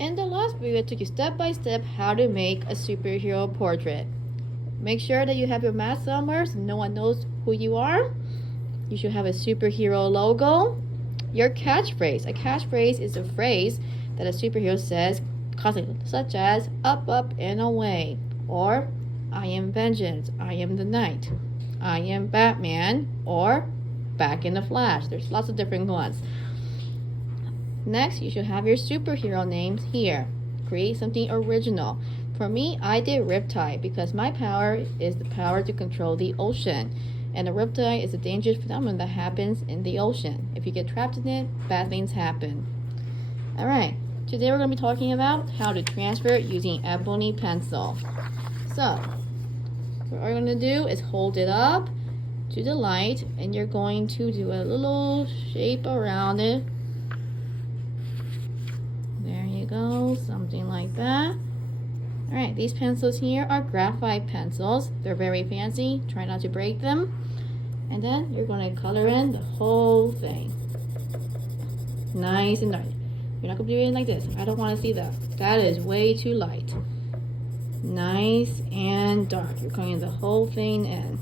In the last video, I took you step by step how to make a superhero portrait. Make sure that you have your mask somewhere so no one knows who you are. You should have a superhero logo. Your catchphrase. A catchphrase is a phrase that a superhero says constantly, such as up, up, and away, or I am vengeance, I am the knight, I am Batman, or back in the Flash. There's lots of different ones. Next, you should have your superhero names here. Create something original. For me, I did Riptide because my power is the power to control the ocean. And a riptide is a dangerous phenomenon that happens in the ocean. If you get trapped in it, bad things happen. Alright, today we're going to be talking about how to transfer using ebony pencil. So, what we're going to do is hold it up to the light and you're going to do a little shape around it. There you go, something like that. Alright, these pencils here are graphite pencils. They're very fancy. Try not to break them. And then you're going to color in the whole thing. Nice and dark. You're not going to do it like this. I don't want to see that. That is way too light. Nice and dark. You're coloring the whole thing in.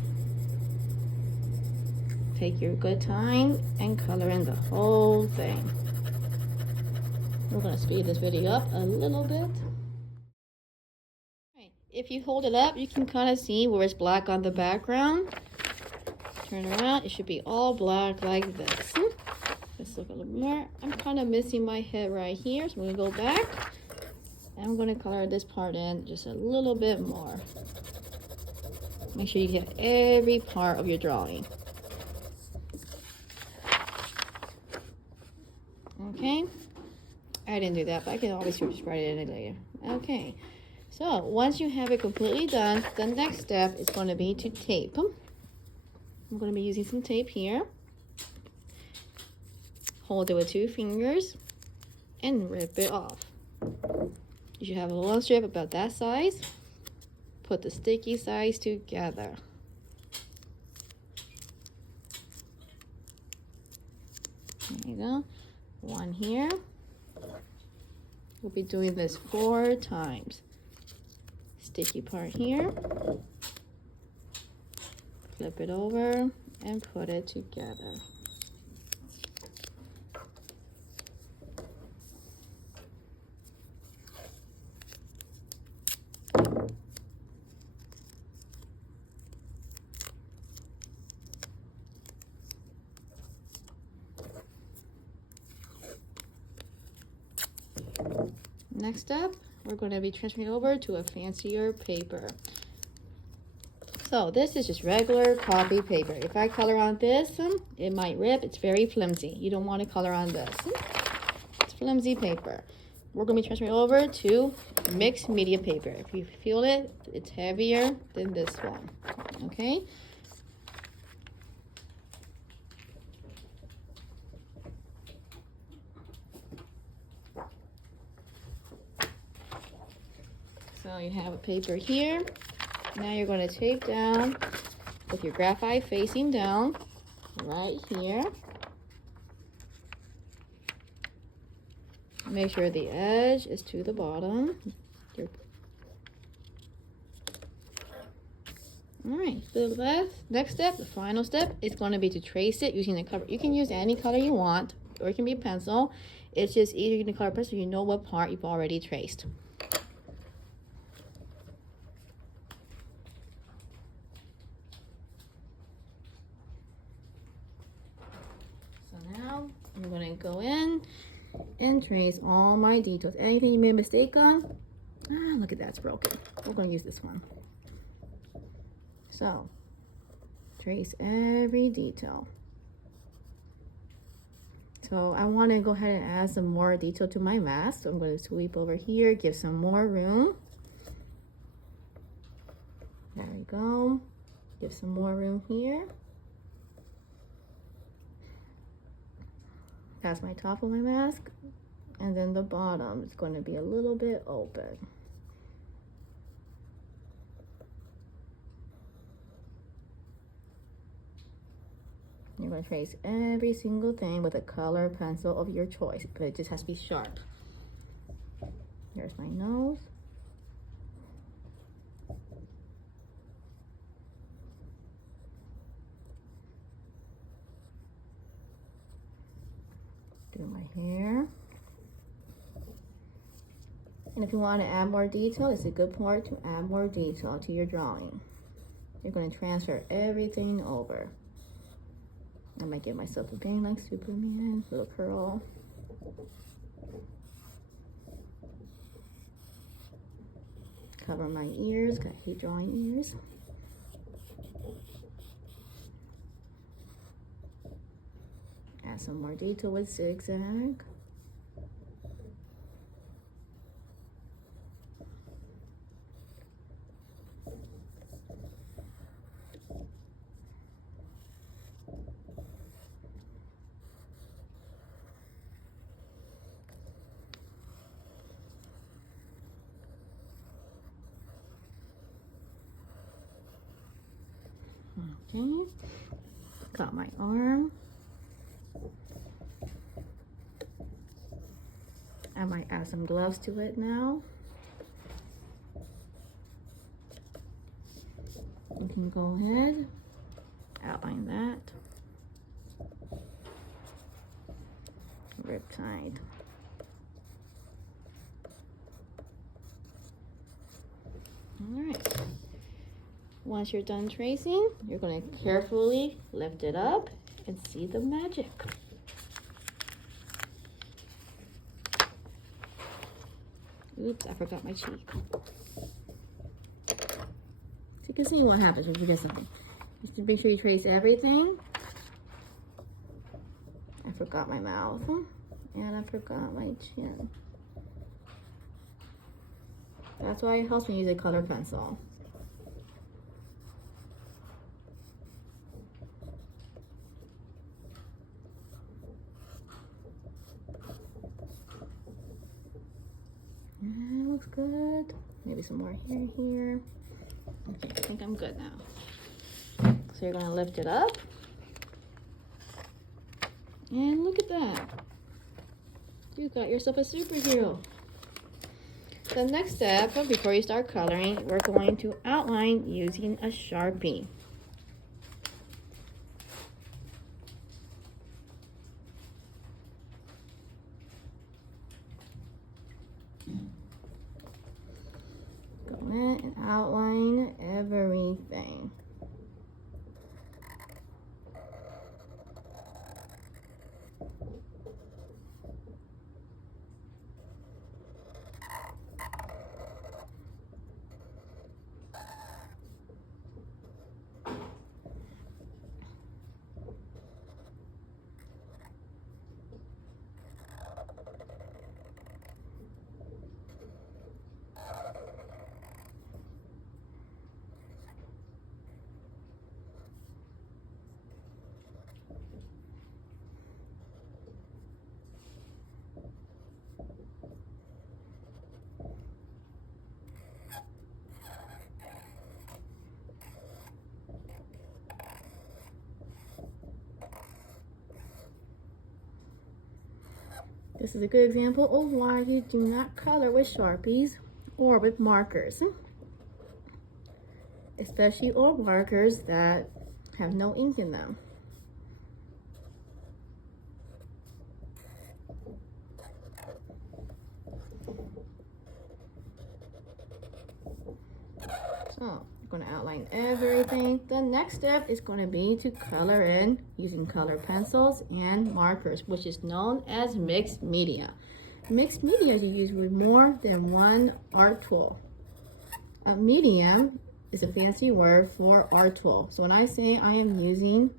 Take your good time and color in the whole thing. We're going to speed this video up a little bit. If you hold it up, you can kind of see where it's black on the background. Turn around, it should be all black like this. Let's look a little more. I'm kind of missing my head right here, so I'm going to go back. And I'm going to color this part in just a little bit more. Make sure you get every part of your drawing. Okay. I didn't do that, but I can always just write it in later. Okay. So, once you have it completely done, the next step is going to be to tape. I'm going to be using some tape here. Hold it with 2 fingers and rip it off. You should have a little strip about that size. Put the sticky sides together. There you go. 1 here. We'll be doing this 4 times. Sticky part here, flip it over and put it together. Next up, we're going to be transferring over to a fancier paper. So this is just regular copy paper. If I color on this, it might rip. It's very flimsy. You don't want to color on this. It's flimsy paper. We're going to be transferring over to mixed media paper. If you feel it, it's heavier than this one. Okay? So you have a paper here. Now you're going to tape down with your graphite facing down right here. Make sure the edge is to the bottom. Alright, the next step, the final step, is going to be to trace it using the color. You can use any color you want, or it can be a pencil. It's just easier to color pencil so you know what part you've already traced. Now I'm going to go in and trace all my details. Anything you made a mistake on, look at that, it's broken. We're going to use this one. So, trace every detail. So I want to go ahead and add some more detail to my mask. So I'm going to sweep over here, give some more room. There we go. Give some more room here. That's my top of my mask, and then the bottom is going to be a little bit open. You're going to trace every single thing with a color pencil of your choice, but it just has to be sharp. There's my nose. Do my hair. And if you want to add more detail, it's a good part to add more detail to your drawing. You're going to transfer everything over. I might give myself a bang like Superman, little curl. Cover my ears, 'cause I hate drawing ears. Add some more detail with zigzag. Okay, got my arm. I might add some gloves to it now. You can go ahead, outline that. Riptide. All right. Once you're done tracing, you're going to carefully lift it up and see the magic. Oops, I forgot my cheek. So you can see what happens when you get something. Just to make sure you trace everything. I forgot my mouth and I forgot my chin. That's why it helps me use a color pencil. Looks good. Maybe some more hair here. Okay, I think I'm good now. So you're gonna lift it up. And look at that. You got yourself a superhero. The next step, before you start coloring, we're going to outline using a Sharpie. Go in and outline everything. This is a good example of why you do not color with Sharpies or with markers, especially oil markers that have no ink in them. So I'm going to outline everything. The next step is going to be to color in using color pencils and markers, which is known as mixed media. Mixed media is used with more than one art tool. A medium is a fancy word for art tool. So when I say I am using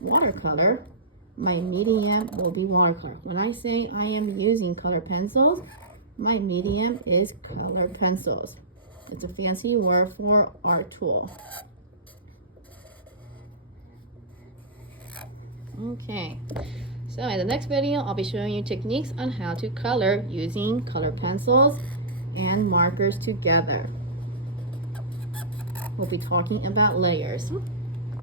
watercolor, my medium will be watercolor. When I say I am using color pencils, my medium is color pencils. It's a fancy word for art tool. Okay, so in the next video, I'll be showing you techniques on how to color using color pencils and markers together. We'll be talking about layers.